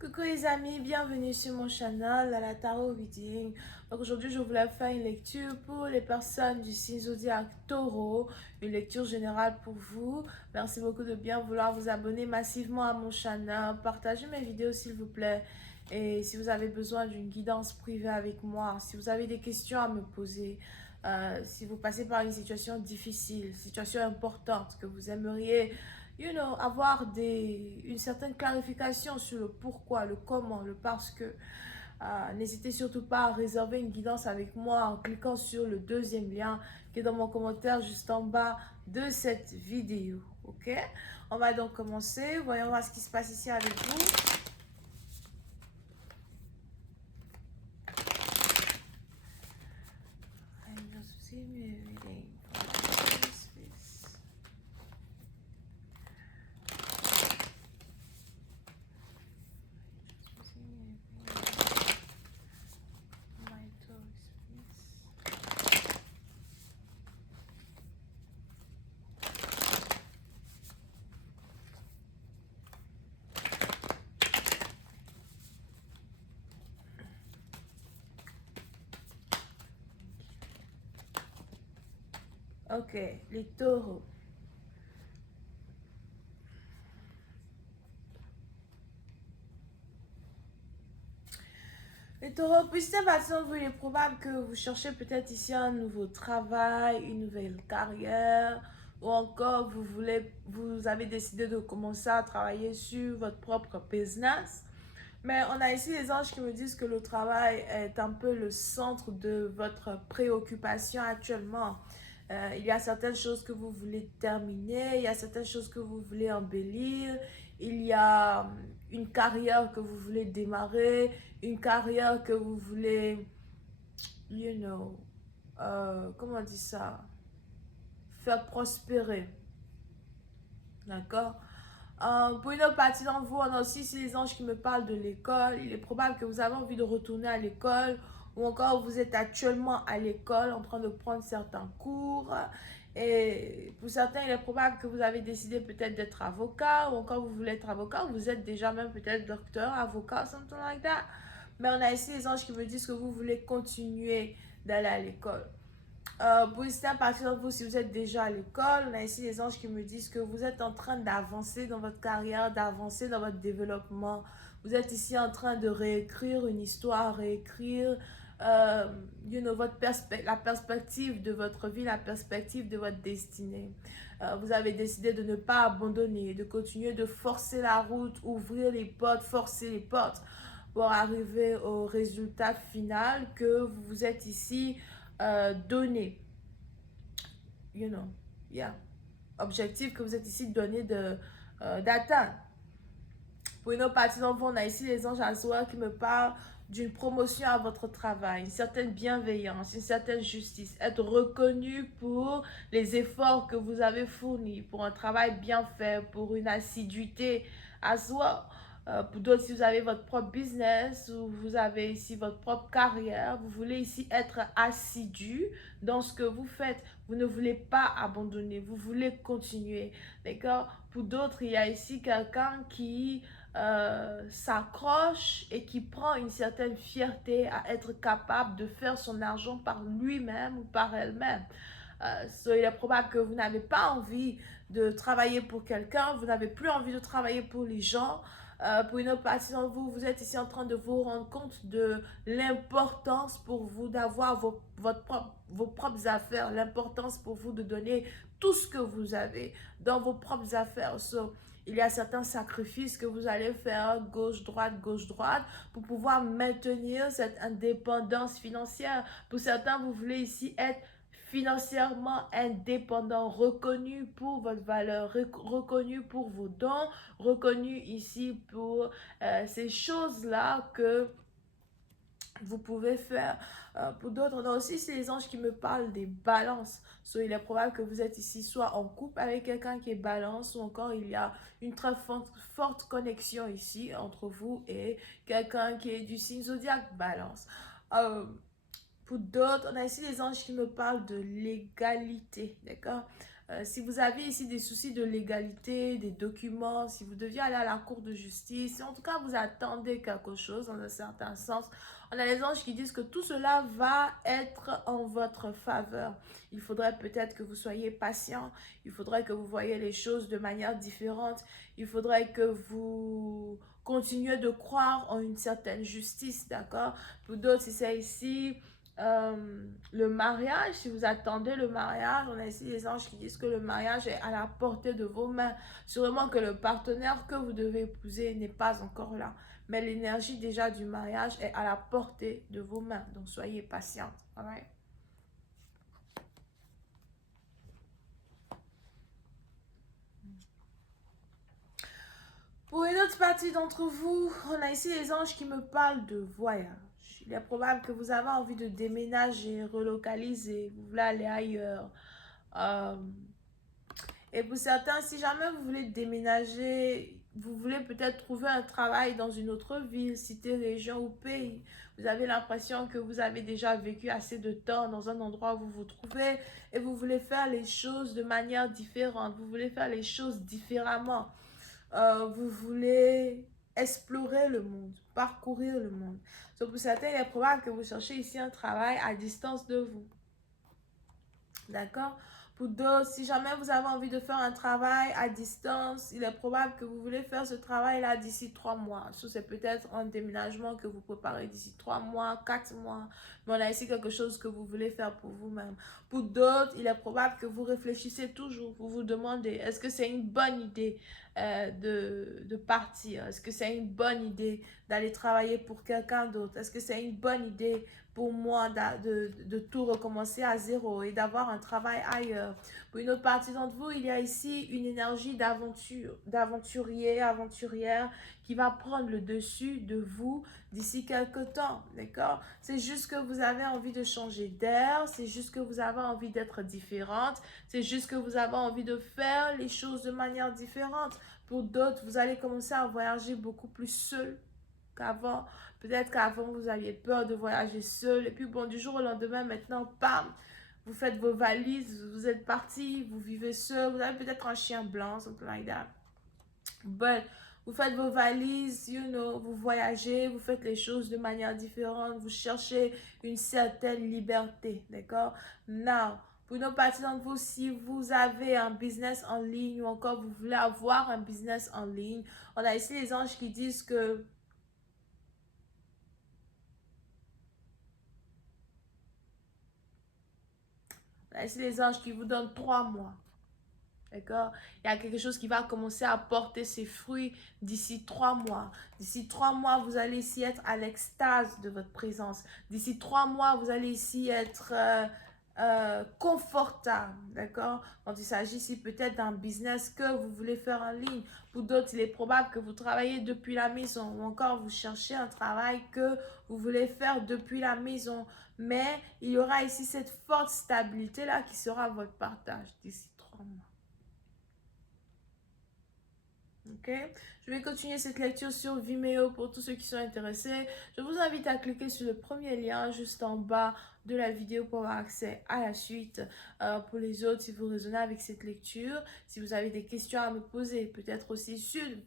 Coucou les amis, bienvenue sur mon channel à la Tarot Reading. Donc aujourd'hui je voulais faire une lecture pour les personnes du signe zodiaque Taureau, une lecture générale pour vous. Merci beaucoup de bien vouloir vous abonner massivement à mon channel, partagez mes vidéos s'il vous plaît. Et si vous avez besoin d'une guidance privée avec moi, si vous avez des questions à me poser, si vous passez par une situation difficile, situation importante que vous aimeriez avoir une certaine clarification sur le pourquoi, le comment, le parce que. N'hésitez surtout pas à réserver une guidance avec moi en cliquant sur le deuxième lien qui est dans mon commentaire juste en bas de cette vidéo. Ok? On va donc commencer. Voyons voir ce qui se passe ici avec vous. Ok, les taureaux. Les taureaux, puisque par vous, il est probable que vous cherchez peut-être ici un nouveau travail, une nouvelle carrière, ou encore vous avez décidé de commencer à travailler sur votre propre business. Mais on a ici les anges qui me disent que le travail est un peu le centre de votre préoccupation actuellement. Il y a certaines choses que vous voulez terminer, il y a certaines choses que vous voulez embellir, il y a une carrière que vous voulez démarrer, une carrière que vous voulez, comment on dit ça, faire prospérer. D'accord? Pour une autre partie d'entre vous, on a aussi ici les anges qui me parlent de l'école. Il est probable que vous avez envie de retourner à l'école ou encore vous êtes actuellement à l'école en train de prendre certains cours. Et pour certains, il est probable que vous avez décidé peut-être d'être avocat ou encore vous voulez être avocat ou vous êtes déjà même peut-être docteur, avocat, something like that. Mais on a ici les anges qui me disent que vous voulez continuer d'aller à l'école. Pour à partir de vous, si vous êtes déjà à l'école, on a ici les anges qui me disent que vous êtes en train d'avancer dans votre carrière, d'avancer dans votre développement. Vous êtes ici en train de réécrire une histoire, réécrire la perspective de votre vie, la perspective de votre destinée. Vous avez décidé de ne pas abandonner, de continuer de forcer la route, ouvrir les portes, forcer les portes pour arriver au résultat final que vous vous êtes ici donné. Yeah. Objectif que vous êtes ici donné d'atteindre. Pour une autre partie d'entre vous, on a ici les anges Azor qui me parlent d'une promotion à votre travail, une certaine bienveillance, une certaine justice, être reconnu pour les efforts que vous avez fournis, pour un travail bien fait, pour une assiduité à soi. Pour d'autres, si vous avez votre propre business ou vous avez ici votre propre carrière, vous voulez ici être assidu dans ce que vous faites. Vous ne voulez pas abandonner, vous voulez continuer. D'accord? Pour d'autres, il y a ici quelqu'un qui s'accroche et qui prend une certaine fierté à être capable de faire son argent par lui-même ou par elle-même. Il est probable que vous n'avez pas envie de travailler pour quelqu'un, vous n'avez plus envie de travailler pour les gens. Pour une autre partie d'entre vous, vous êtes ici en train de vous rendre compte de l'importance pour vous d'avoir vos propres affaires, l'importance pour vous de donner tout ce que vous avez dans vos propres affaires. Il y a certains sacrifices que vous allez faire gauche, droite, pour pouvoir maintenir cette indépendance financière. Pour certains, vous voulez ici être financièrement indépendant, reconnu pour votre valeur, reconnu pour vos dons, reconnu ici pour ces choses-là que vous pouvez faire. Pour d'autres, on a aussi ces anges qui me parlent des balances. Il est probable que vous êtes ici soit en couple avec quelqu'un qui est balance ou encore il y a une très forte connexion ici entre vous et quelqu'un qui est du signe zodiaque balance. Pour d'autres, on a ici les anges qui me parlent de l'égalité, d'accord? Si vous avez ici des soucis de légalité, des documents, si vous deviez aller à la cour de justice, si en tout cas vous attendez quelque chose dans un certain sens, on a les anges qui disent que tout cela va être en votre faveur. Il faudrait peut-être que vous soyez patient, il faudrait que vous voyez les choses de manière différente, il faudrait que vous continuez de croire en une certaine justice, d'accord? Pour d'autres, si c'est ici le mariage, si vous attendez le mariage, on a ici les anges qui disent que le mariage est à la portée de vos mains. Sûrement que le partenaire que vous devez épouser n'est pas encore là, mais l'énergie déjà du mariage est à la portée de vos mains. Donc soyez patiente. Alright? Pour une autre partie d'entre vous, on a ici les anges qui me parlent de voyage. Il est probable que vous avez envie de déménager, relocaliser, vous voulez aller ailleurs. Et pour certains, si jamais vous voulez déménager, vous voulez peut-être trouver un travail dans une autre ville, cité, région ou pays. Vous avez l'impression que vous avez déjà vécu assez de temps dans un endroit où vous vous trouvez et vous voulez faire les choses de manière différente. Vous voulez faire les choses différemment. Vous voulez explorer le monde, parcourir le monde. Donc pour certains, il est probable que vous cherchez ici un travail à distance de vous. D'accord? Pour d'autres, si jamais vous avez envie de faire un travail à distance, il est probable que vous voulez faire ce travail-là d'ici 3 mois. C'est peut-être un déménagement que vous préparez d'ici 3 mois, 4 mois. Mais on a ici quelque chose que vous voulez faire pour vous-même. Pour d'autres, il est probable que vous réfléchissez toujours. Vous vous demandez, est-ce que c'est une bonne idée de partir? Est-ce que c'est une bonne idée d'aller travailler pour quelqu'un d'autre? Est-ce que c'est une bonne idée pour moi de tout recommencer à zéro et d'avoir un travail ailleurs? Pour une autre partie d'entre vous, il y a ici une énergie d'aventure, d'aventurier, aventurière qui va prendre le dessus de vous d'ici quelques temps, d'accord? C'est juste que vous avez envie de changer d'air, c'est juste que vous avez envie d'être différente, c'est juste que vous avez envie de faire les choses de manière différente. Pour d'autres, vous allez commencer à voyager beaucoup plus seul qu'avant. Peut-être qu'avant, vous aviez peur de voyager seul. Et puis, bon, du jour au lendemain, maintenant, bam, vous faites vos valises, vous êtes parti, vous vivez seul. Vous avez peut-être un chien blanc, something like that. But, vous faites vos valises, you know, vous voyagez, vous faites les choses de manière différente. Vous cherchez une certaine liberté, d'accord? Now, pour une autre partie d'entre vous, si vous avez un business en ligne ou encore vous voulez avoir un business en ligne, on a ici les anges qui disent que c'est les anges qui vous donnent 3 mois. D'accord? Il y a quelque chose qui va commencer à porter ses fruits d'ici 3 mois. D'ici 3 mois, vous allez ici être à l'extase de votre présence. D'ici 3 mois, vous allez ici être confortable. D'accord? Quand il s'agit ici peut-être d'un business que vous voulez faire en ligne. Pour d'autres, il est probable que vous travaillez depuis la maison ou encore vous cherchez un travail que vous voulez faire depuis la maison. Mais il y aura ici cette forte stabilité-là qui sera votre partage d'ici 3 mois. Ok, je vais continuer cette lecture sur Vimeo pour tous ceux qui sont intéressés. Je vous invite à cliquer sur le premier lien juste en bas de la vidéo pour avoir accès à la suite. Pour les autres, si vous raisonnez avec cette lecture, si vous avez des questions à me poser, peut-être aussi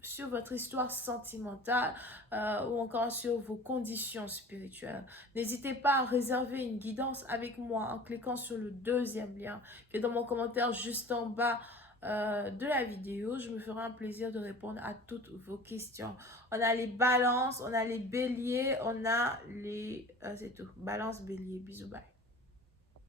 sur votre histoire sentimentale ou encore sur vos conditions spirituelles, n'hésitez pas à réserver une guidance avec moi en cliquant sur le deuxième lien qui est dans mon commentaire juste en bas de la vidéo. Je me ferai un plaisir de répondre à toutes vos questions. On a les balances, on a les béliers, on a les... c'est tout. Balance, bélier. Bisous, bye.